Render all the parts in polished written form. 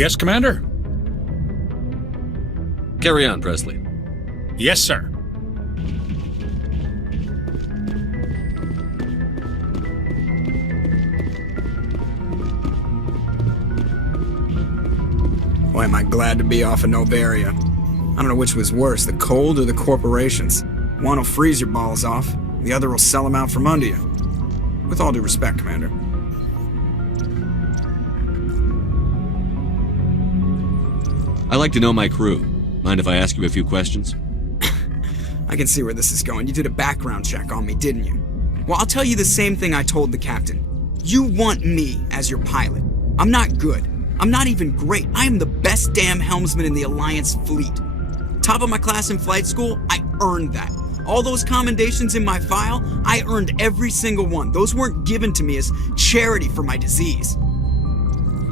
Yes, Commander? Carry on, Presley. Yes, sir. Boy, am I glad to be off of Novaria. I don't know which was worse, the cold or the corporations. One will freeze your balls off, the other will sell them out from under you. With all due respect, Commander. I like to know my crew. Mind if I ask you a few questions? I can see where this is going. You did a background check on me, didn't you? Well, I'll tell you the same thing I told the captain. You want me as your pilot. I'm not good. I'm not even great. I am the best damn helmsman in the Alliance fleet. Top of my class in flight school, I earned that. All those commendations in my file, I earned every single one. Those weren't given to me as charity for my disease.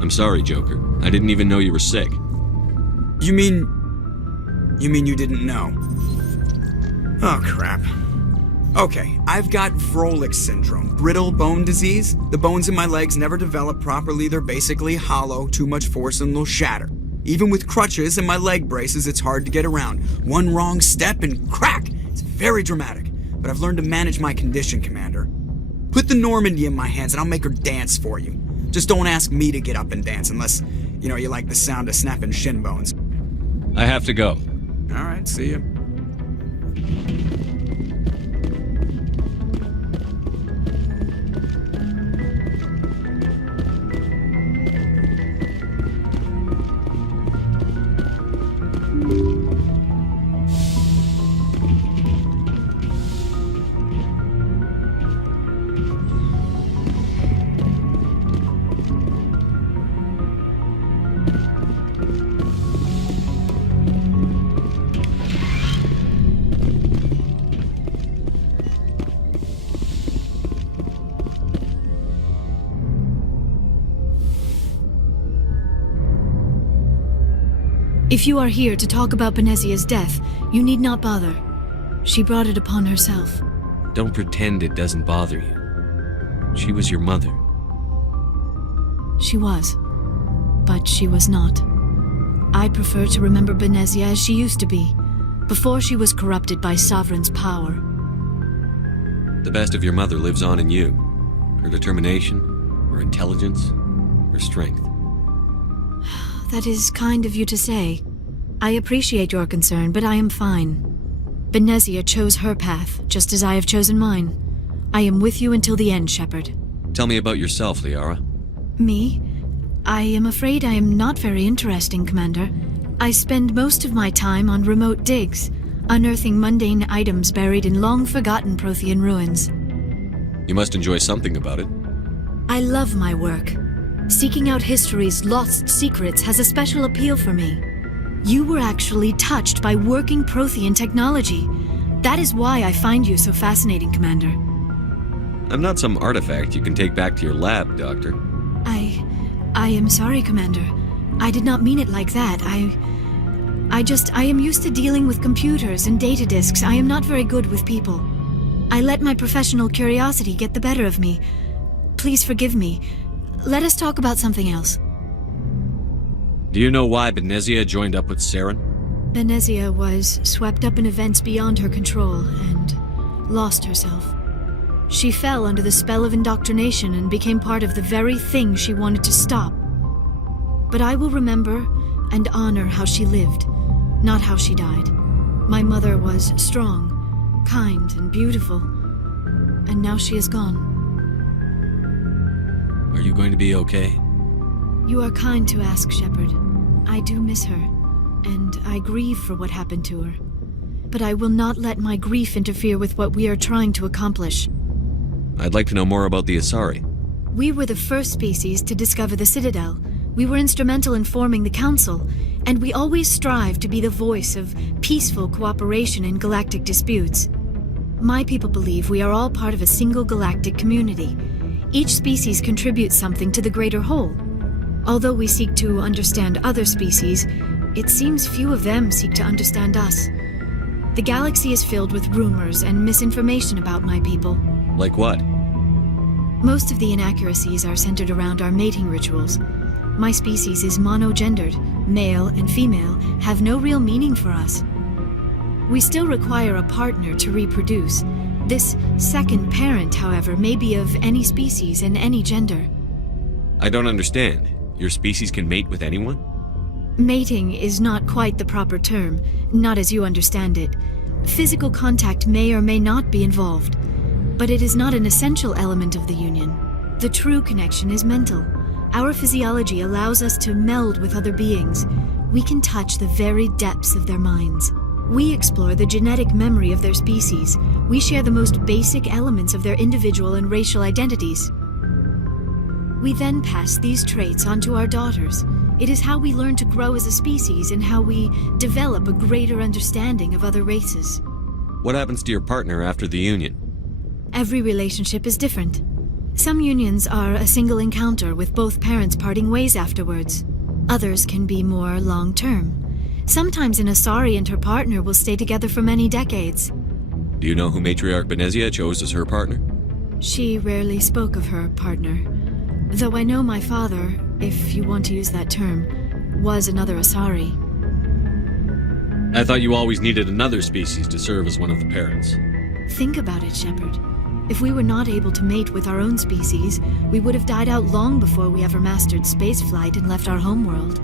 I'm sorry, Joker. I didn't even know you were sick. You mean you didn't know? Oh, crap. Okay, I've got Vrolik syndrome, brittle bone disease. The bones in my legs never develop properly. They're basically hollow, too much force and they'll shatter. Even with crutches and my leg braces, it's hard to get around. One wrong step and crack! It's very dramatic, but I've learned to manage my condition, Commander. Put the Normandy in my hands and I'll make her dance for you. Just don't ask me to get up and dance unless, you like the sound of snapping shin bones. I have to go. All right, see ya. If you are here to talk about Benezia's death, you need not bother. She brought it upon herself. Don't pretend it doesn't bother you. She was your mother. She was, but she was not. I prefer to remember Benezia as she used to be, before she was corrupted by Sovereign's power. The best of your mother lives on in you. Her determination, her intelligence, her strength. That is kind of you to say. I appreciate your concern, but I am fine. Benezia chose her path, just as I have chosen mine. I am with you until the end, Shepard. Tell me about yourself, Liara. Me? I am afraid I am not very interesting, Commander. I spend most of my time on remote digs, unearthing mundane items buried in long-forgotten Prothean ruins. You must enjoy something about it. I love my work. Seeking out history's lost secrets has a special appeal for me. You were actually touched by working Prothean technology. That is why I find you so fascinating, Commander. I'm not some artifact you can take back to your lab, Doctor. I am sorry, Commander. I did not mean it like that. I am used to dealing with computers and data disks. I am not very good with people. I let my professional curiosity get the better of me. Please forgive me. Let us talk about something else. Do you know why Benezia joined up with Saren? Benezia was swept up in events beyond her control and lost herself. She fell under the spell of indoctrination and became part of the very thing she wanted to stop. But I will remember and honor how she lived, not how she died. My mother was strong, kind, and beautiful, and now she is gone. Are you going to be okay? You are kind to ask, Shepard. I do miss her, and I grieve for what happened to her. But I will not let my grief interfere with what we are trying to accomplish. I'd like to know more about the Asari. We were the first species to discover the Citadel. We were instrumental in forming the Council, and we always strive to be the voice of peaceful cooperation in galactic disputes. My people believe we are all part of a single galactic community. Each species contributes something to the greater whole. Although we seek to understand other species, it seems few of them seek to understand us. The galaxy is filled with rumors and misinformation about my people. Like what? Most of the inaccuracies are centered around our mating rituals. My species is monogendered. Male and female have no real meaning for us. We still require a partner to reproduce. This second parent, however, may be of any species and any gender. I don't understand. Your species can mate with anyone? Mating is not quite the proper term, not as you understand it. Physical contact may or may not be involved, but it is not an essential element of the union. The true connection is mental. Our physiology allows us to meld with other beings. We can touch the very depths of their minds. We explore the genetic memory of their species. We share the most basic elements of their individual and racial identities. We then pass these traits on to our daughters. It is how we learn to grow as a species and how we develop a greater understanding of other races. What happens to your partner after the union? Every relationship is different. Some unions are a single encounter with both parents parting ways afterwards. Others can be more long-term. Sometimes an Asari and her partner will stay together for many decades. Do you know who Matriarch Benezia chose as her partner? She rarely spoke of her partner. Though I know my father, if you want to use that term, was another Asari. I thought you always needed another species to serve as one of the parents. Think about it, Shepard. If we were not able to mate with our own species, we would have died out long before we ever mastered spaceflight and left our homeworld.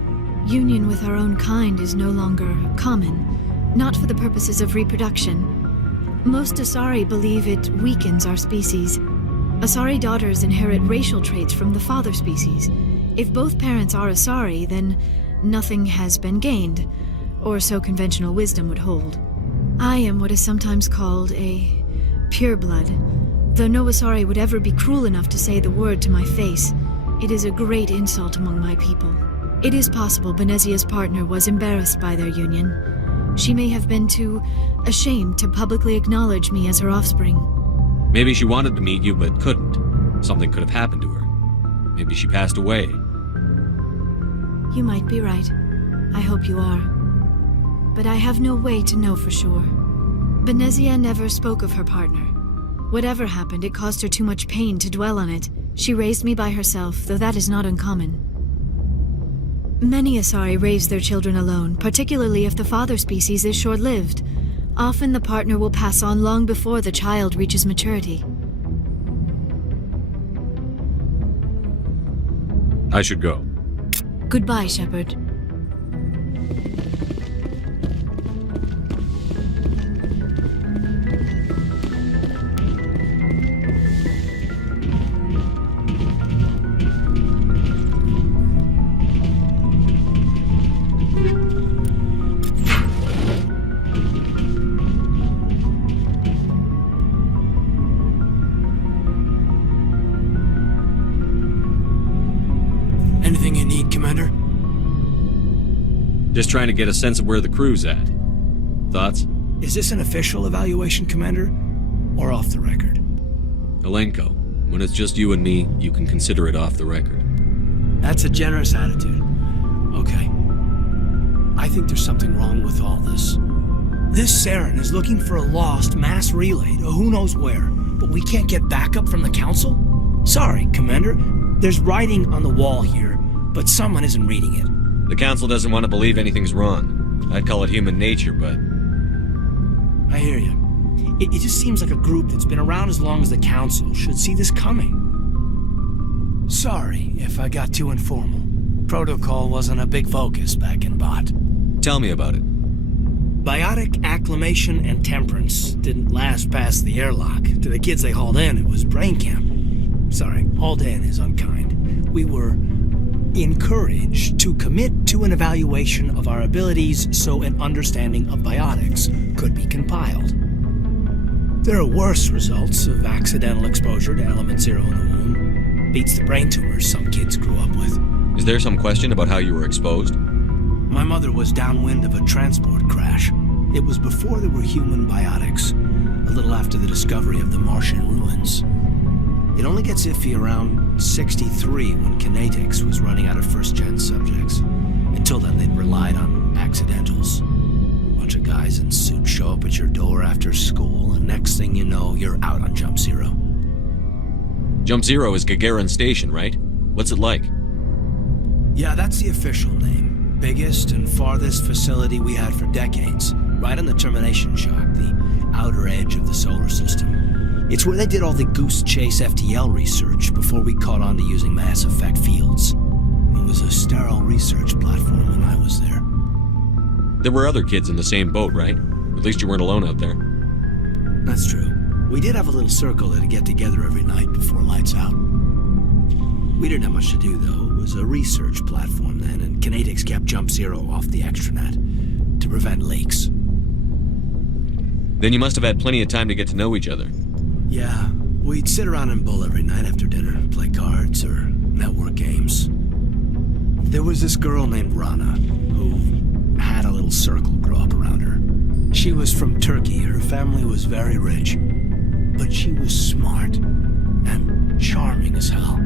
Union with our own kind is no longer common, not for the purposes of reproduction. Most Asari believe it weakens our species. Asari daughters inherit racial traits from the father species. If both parents are Asari, then nothing has been gained, or so conventional wisdom would hold. I am what is sometimes called a pureblood. Though no Asari would ever be cruel enough to say the word to my face, it is a great insult among my people. It is possible Benezia's partner was embarrassed by their union. She may have been too ashamed to publicly acknowledge me as her offspring. Maybe she wanted to meet you but couldn't. Something could have happened to her. Maybe she passed away. You might be right. I hope you are. But I have no way to know for sure. Benezia never spoke of her partner. Whatever happened, it caused her too much pain to dwell on it. She raised me by herself, though that is not uncommon. Many Asari raise their children alone, particularly if the father species is short-lived. Often the partner will pass on long before the child reaches maturity. I should go. Goodbye, Shepard. Anything you need, Commander? Just trying to get a sense of where the crew's at. Thoughts? Is this an official evaluation, Commander? Or off the record? Alenko, when it's just you and me, you can consider it off the record. That's a generous attitude. Okay. I think there's something wrong with all this. This Saren is looking for a lost mass relay to who knows where, but we can't get backup from the Council? Sorry, Commander. There's writing on the wall here, but someone isn't reading it. The Council doesn't want to believe anything's wrong. I'd call it human nature, but... I hear you. It just seems like a group that's been around as long as the Council should see this coming. Sorry if I got too informal. Protocol wasn't a big focus back in Bot. Tell me about it. Biotic acclimation and temperance didn't last past the airlock. To the kids they hauled in, it was brain camp. Sorry, hauled in is unkind. We were encouraged to commit to an evaluation of our abilities so an understanding of biotics could be compiled. There are worse results of accidental exposure to element zero in the womb. Beats the brain tumors some kids grew up with. Is there some question about how you were exposed? My mother was downwind of a transport crash. It was before there were human biotics, a little after the discovery of the Martian ruins. It only gets iffy around 63 when Kinetics was running out of first-gen subjects. Until then, they'd relied on accidentals. Bunch of guys in suits show up at your door after school, and next thing you know, you're out on Jump Zero. Jump Zero is Gagarin Station, right? What's it like? Yeah, that's the official name. Biggest and farthest facility we had for decades. Right on the termination shock, the outer edge of the solar system. It's where they did all the Goose Chase FTL research before we caught on to using mass effect fields. It was a sterile research platform when I was there. There were other kids in the same boat, right? At least you weren't alone out there. That's true. We did have a little circle that'd get together every night before lights out. We didn't have much to do, though. It was a research platform then, and Kinetics kept Jump Zero off the extranet to prevent leaks. Then you must have had plenty of time to get to know each other. Yeah, we'd sit around and bull every night after dinner, play cards or network games. There was this girl named Rana, who had a little circle grow up around her. She was from Turkey. Her family was very rich. But she was smart and charming as hell.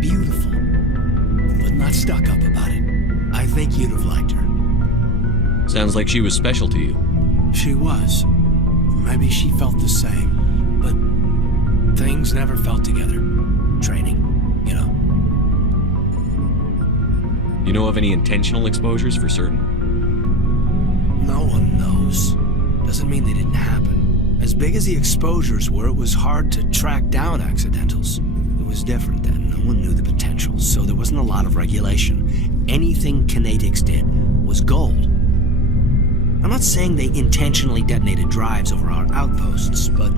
Beautiful, but not stuck up about it. I think you'd have liked her. Sounds like she was special to you. She was. Maybe she felt the same. But things never felt together. Training, you know. You know of any intentional exposures for certain? No one knows. Doesn't mean they didn't happen. As big as the exposures were, it was hard to track down accidentals. It was different then. No one knew the potential, so there wasn't a lot of regulation. Anything Kinetics did was gold. I'm not saying they intentionally detonated drives over our outposts, but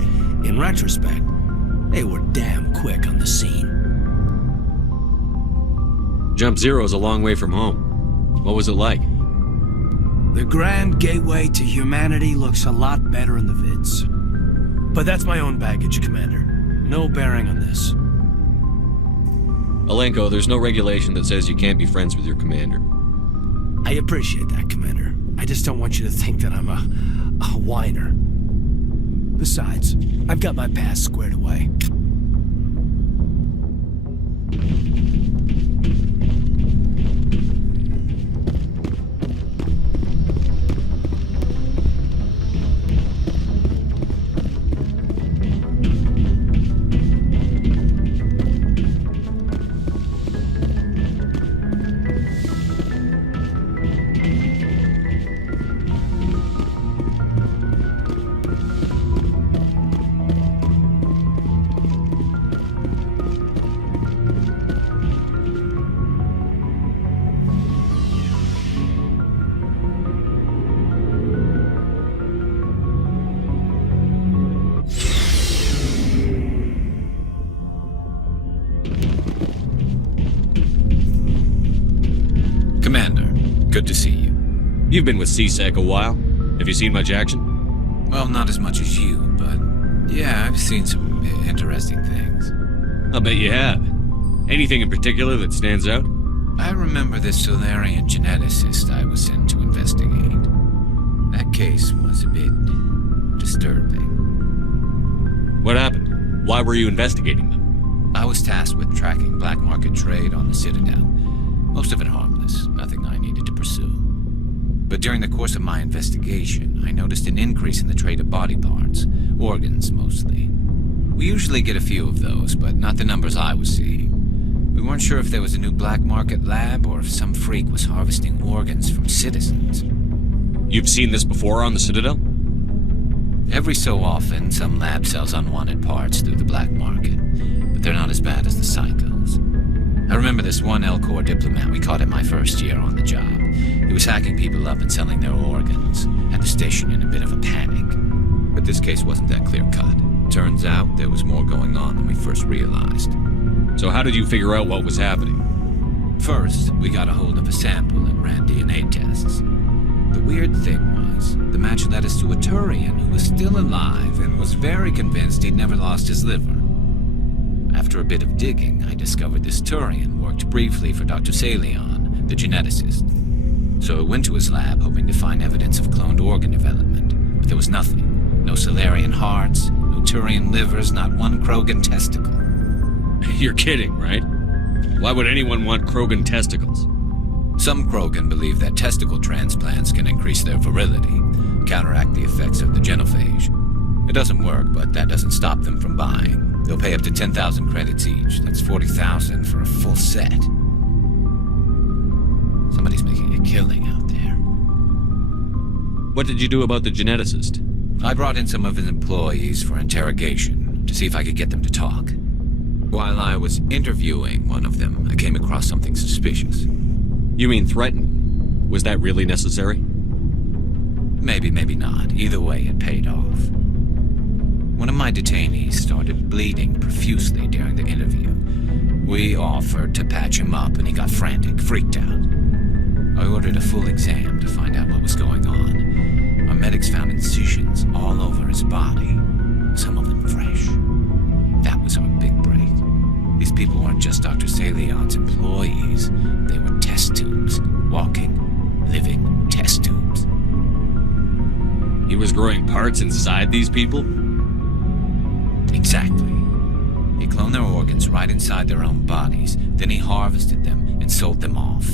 in retrospect, they were damn quick on the scene. Jump Zero's a long way from home. What was it like? The grand gateway to humanity looks a lot better in the vids. But that's my own baggage, Commander. No bearing on this. Alenko, there's no regulation that says you can't be friends with your commander. I appreciate that, Commander. I just don't want you to think that I'm a whiner. Besides, I've got my past squared away. Commander, good to see you. You've been with CSEC a while. Have you seen much action? Well, not as much as you, but yeah, I've seen some interesting things. I'll bet you have. Anything in particular that stands out? I remember this Solarian geneticist I was sent to investigate. That case was a bit disturbing. What happened? Why were you investigating them? I was tasked with tracking black market trade on the Citadel. Most of it harmless, nothing I needed to pursue. But during the course of my investigation, I noticed an increase in the trade of body parts, organs mostly. We usually get a few of those, but not the numbers I was seeing. We weren't sure if there was a new black market lab or if some freak was harvesting organs from citizens. You've seen this before on the Citadel? Every so often, some lab sells unwanted parts through the black market, but they're not as bad as the cycles. I remember this one Elcor diplomat we caught in my first year on the job. He was hacking people up and selling their organs, had the station in a bit of a panic. But this case wasn't that clear-cut. Turns out there was more going on than we first realized. So how did you figure out what was happening? First, we got a hold of a sample and ran DNA tests. The weird thing was, the match led us to a Turian who was still alive and was very convinced he'd never lost his liver. After a bit of digging, I discovered this Turian worked briefly for Dr. Salion, the geneticist. So I went to his lab hoping to find evidence of cloned organ development, but there was nothing. No Solarian hearts, no Turian livers, not one Krogan testicle. You're kidding, right? Why would anyone want Krogan testicles? Some Krogan believe that testicle transplants can increase their virility, counteract the effects of the genophage. It doesn't work, but that doesn't stop them from buying. They'll pay up to 10,000 credits each. That's 40,000 for a full set. Somebody's making a killing out there. What did you do about the geneticist? I brought in some of his employees for interrogation to see if I could get them to talk. While I was interviewing one of them, I came across something suspicious. You mean threaten? Was that really necessary? Maybe, maybe not. Either way, it paid off. One of my detainees started bleeding profusely during the interview. We offered to patch him up, and he got frantic, freaked out. I ordered a full exam to find out what was going on. Our medics found incisions all over his body, some of them fresh. That was our big break. These people weren't just Dr. Salion's employees. They were test tubes. Walking, living test tubes. He was growing parts inside these people? Exactly. He cloned their organs right inside their own bodies. Then he harvested them and sold them off.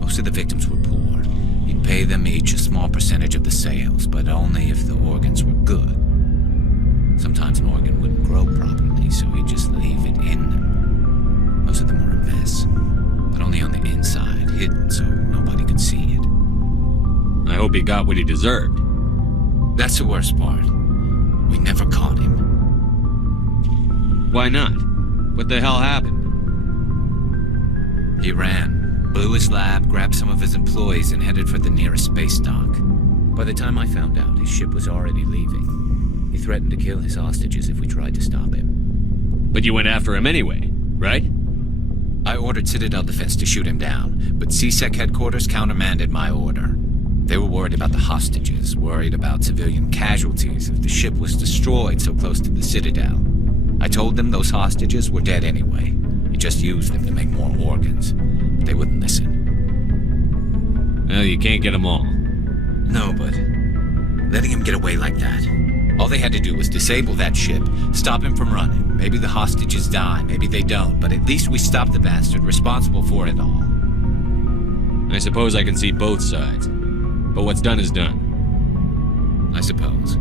Most of the victims were poor. He'd pay them each a small percentage of the sales, but only if the organs were good. Sometimes an organ wouldn't grow properly, so he'd just leave it in them. Most of them were a mess, but only on the inside, hidden so nobody could see it. I hope he got what he deserved. That's the worst part. We never caught him. Why not? What the hell happened? He ran, blew his lab, grabbed some of his employees, and headed for the nearest space dock. By the time I found out, his ship was already leaving. He threatened to kill his hostages if we tried to stop him. But you went after him anyway, right? I ordered Citadel Defense to shoot him down, but CSEC headquarters countermanded my order. They were worried about the hostages, worried about civilian casualties if the ship was destroyed so close to the Citadel. I told them those hostages were dead anyway. We just used them to make more organs. But they wouldn't listen. Well, you can't get them all. No, but letting him get away like that. All they had to do was disable that ship, stop him from running. Maybe the hostages die, maybe they don't, but at least we stopped the bastard responsible for it all. I suppose I can see both sides. But what's done is done. I suppose.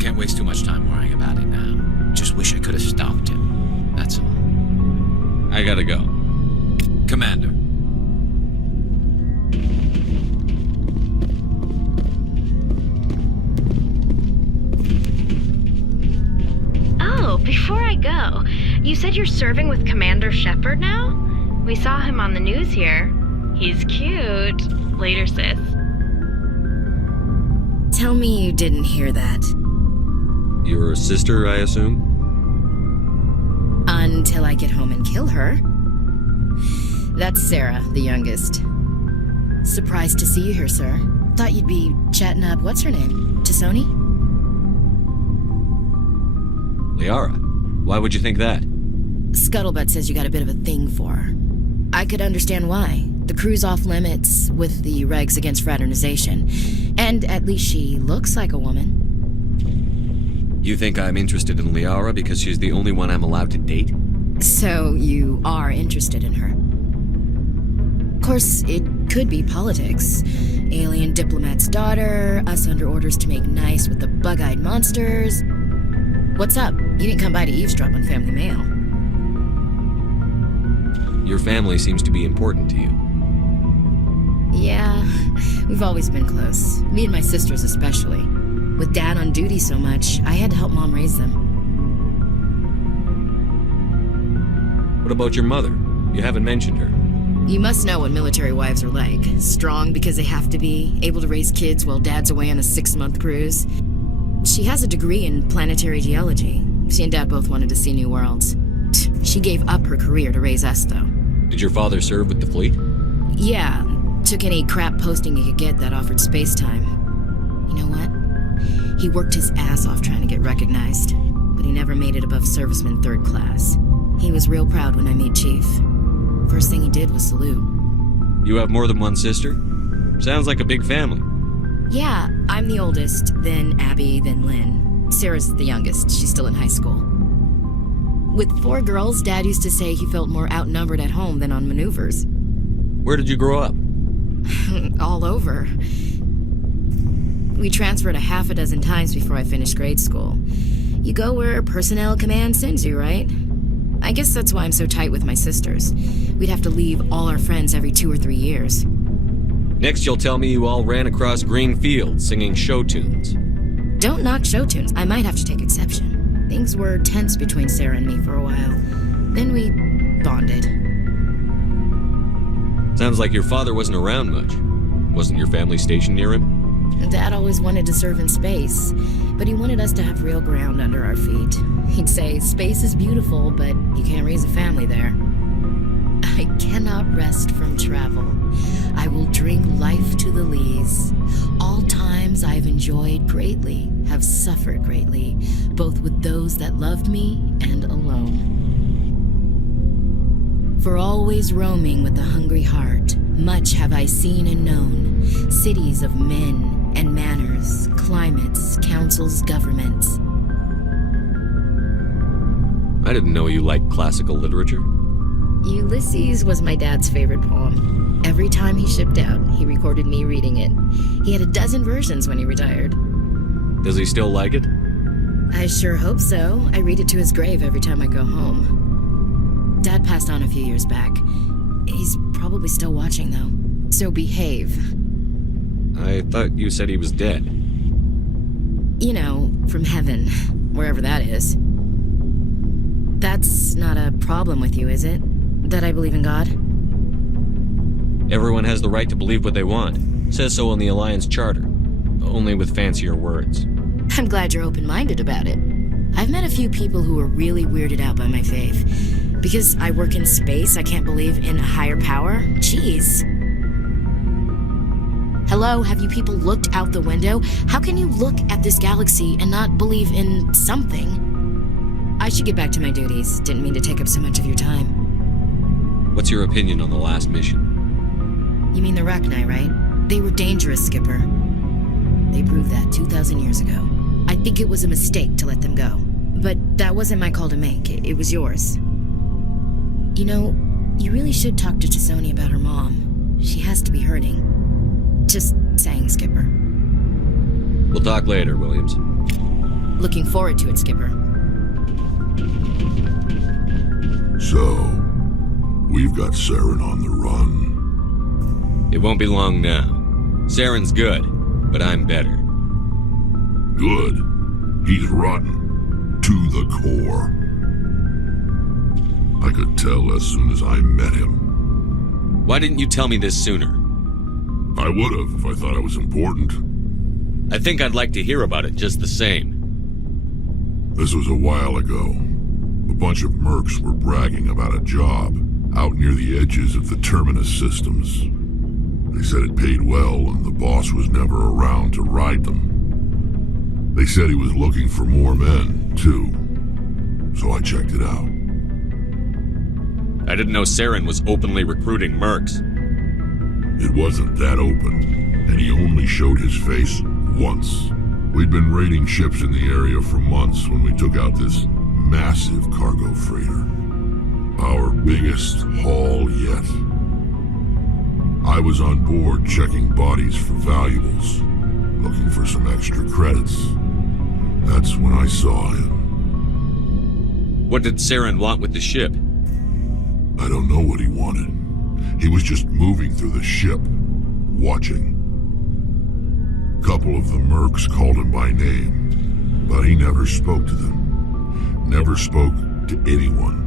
Can't waste too much time worrying about it now. Just wish I could have stopped him. That's all. I gotta go. Commander. Oh, before I go, you said you're serving with Commander Shepard now? We saw him on the news here. He's cute. Later, sis. Tell me you didn't hear that. Your sister, I assume? Until I get home and kill her. That's Sarah, the youngest. Surprised to see you here, sir. Thought you'd be chatting up, what's her name? Tassoni? Liara? Why would you think that? Scuttlebutt says you got a bit of a thing for her. I could understand why. The crew's off limits with the regs against fraternization. And at least she looks like a woman. You think I'm interested in Liara because she's the only one I'm allowed to date? So you are interested in her. Of course, it could be politics. Alien diplomat's daughter, us under orders to make nice with the bug-eyed monsters. What's up? You didn't come by to eavesdrop on family mail. Your family seems to be important to you. Yeah, we've always been close. Me and my sisters especially. With Dad on duty so much, I had to help Mom raise them. What about your mother? You haven't mentioned her. You must know what military wives are like. Strong because they have to be, able to raise kids while Dad's away on a 6-month cruise. She has a degree in planetary geology. She and Dad both wanted to see new worlds. She gave up her career to raise us, though. Did your father serve with the fleet? Yeah, took any crap posting he could get that offered space time. You know what? He worked his ass off trying to get recognized, but he never made it above serviceman 3rd class. He was real proud when I made chief. First thing he did was salute. You have more than one sister? Sounds like a big family. Yeah, I'm the oldest, then Abby, then Lynn. Sarah's the youngest, she's still in high school. With 4 girls, Dad used to say he felt more outnumbered at home than on maneuvers. Where did you grow up? All over. We transferred a half a dozen times before I finished grade school. You go where personnel command sends you, right? I guess that's why I'm so tight with my sisters. We'd have to leave all our friends every 2 or 3 years. Next, you'll tell me you all ran across green fields singing show tunes. Don't knock show tunes. I might have to take exception. Things were tense between Sarah and me for a while. Then we bonded. Sounds like your father wasn't around much. Wasn't your family stationed near him? Dad always wanted to serve in space, but he wanted us to have real ground under our feet. He'd say, space is beautiful, but you can't raise a family there. I cannot rest from travel. I will drink life to the lees. All times I've enjoyed greatly, have suffered greatly, both with those that loved me and alone. For always roaming with a hungry heart, much have I seen and known, cities of men and manners, climates, councils, governments. I didn't know you liked classical literature. Ulysses was my dad's favorite poem. Every time he shipped out, he recorded me reading it. He had a dozen versions when he retired. Does he still like it? I sure hope so. I read it to his grave every time I go home. Dad passed on a few years back. He's probably still watching, though. So behave. I thought you said he was dead. You know, from heaven, wherever that is. That's not a problem with you, is it? That I believe in God? Everyone has the right to believe what they want. Says so in the Alliance Charter. Only with fancier words. I'm glad you're open-minded about it. I've met a few people who are really weirded out by my faith. Because I work in space, I can't believe in a higher power? Jeez. Hello, have you people looked out the window? How can you look at this galaxy and not believe in something? I should get back to my duties. Didn't mean to take up so much of your time. What's your opinion on the last mission? You mean the Rachni, right? They were dangerous, Skipper. They proved that 2,000 years ago. I think it was a mistake to let them go. But that wasn't my call to make. It was yours. You know, you really should talk to Tassoni about her mom. She has to be hurting. Just saying, Skipper. We'll talk later, Williams. Looking forward to it, Skipper. So, we've got Saren on the run. It won't be long now. Saren's good, but I'm better. Good. He's rotten. To the core. I could tell as soon as I met him. Why didn't you tell me this sooner? I would have if I thought it was important. I think I'd like to hear about it just the same. This was a while ago. A bunch of mercs were bragging about a job out near the edges of the Terminus systems. They said it paid well and the boss was never around to ride them. They said he was looking for more men, too. So I checked it out. I didn't know Saren was openly recruiting mercs. It wasn't that open, and he only showed his face once. We'd been raiding ships in the area for months when we took out this massive cargo freighter. Our biggest haul yet. I was on board checking bodies for valuables, looking for some extra credits. That's when I saw him. What did Saren want with the ship? I don't know what he wanted. He was just moving through the ship, watching. Couple of the mercs called him by name, but he never spoke to them. Never spoke to anyone.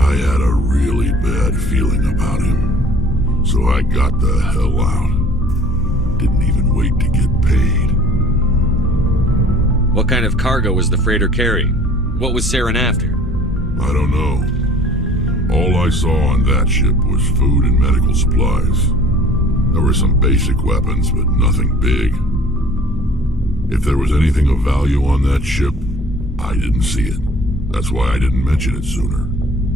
I had a really bad feeling about him, so I got the hell out. Didn't even wait to get paid. What kind of cargo was the freighter carrying? What was Saren after? I don't know. All I saw on that ship was food and medical supplies. There were some basic weapons, but nothing big. If there was anything of value on that ship, I didn't see it. That's why I didn't mention it sooner.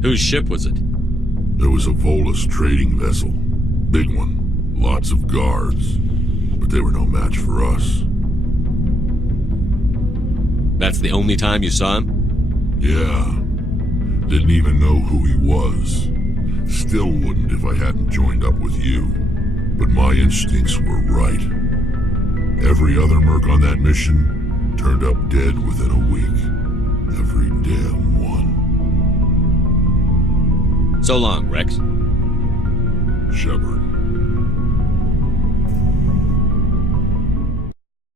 Whose ship was it? It was a Volus trading vessel. Big one. Lots of guards. But they were no match for us. That's the only time you saw him? Yeah. Didn't even know who he was. Still wouldn't if I hadn't joined up with you. But my instincts were right. Every other merc on that mission turned up dead within a week. Every damn one. So long, Rex. Shepard.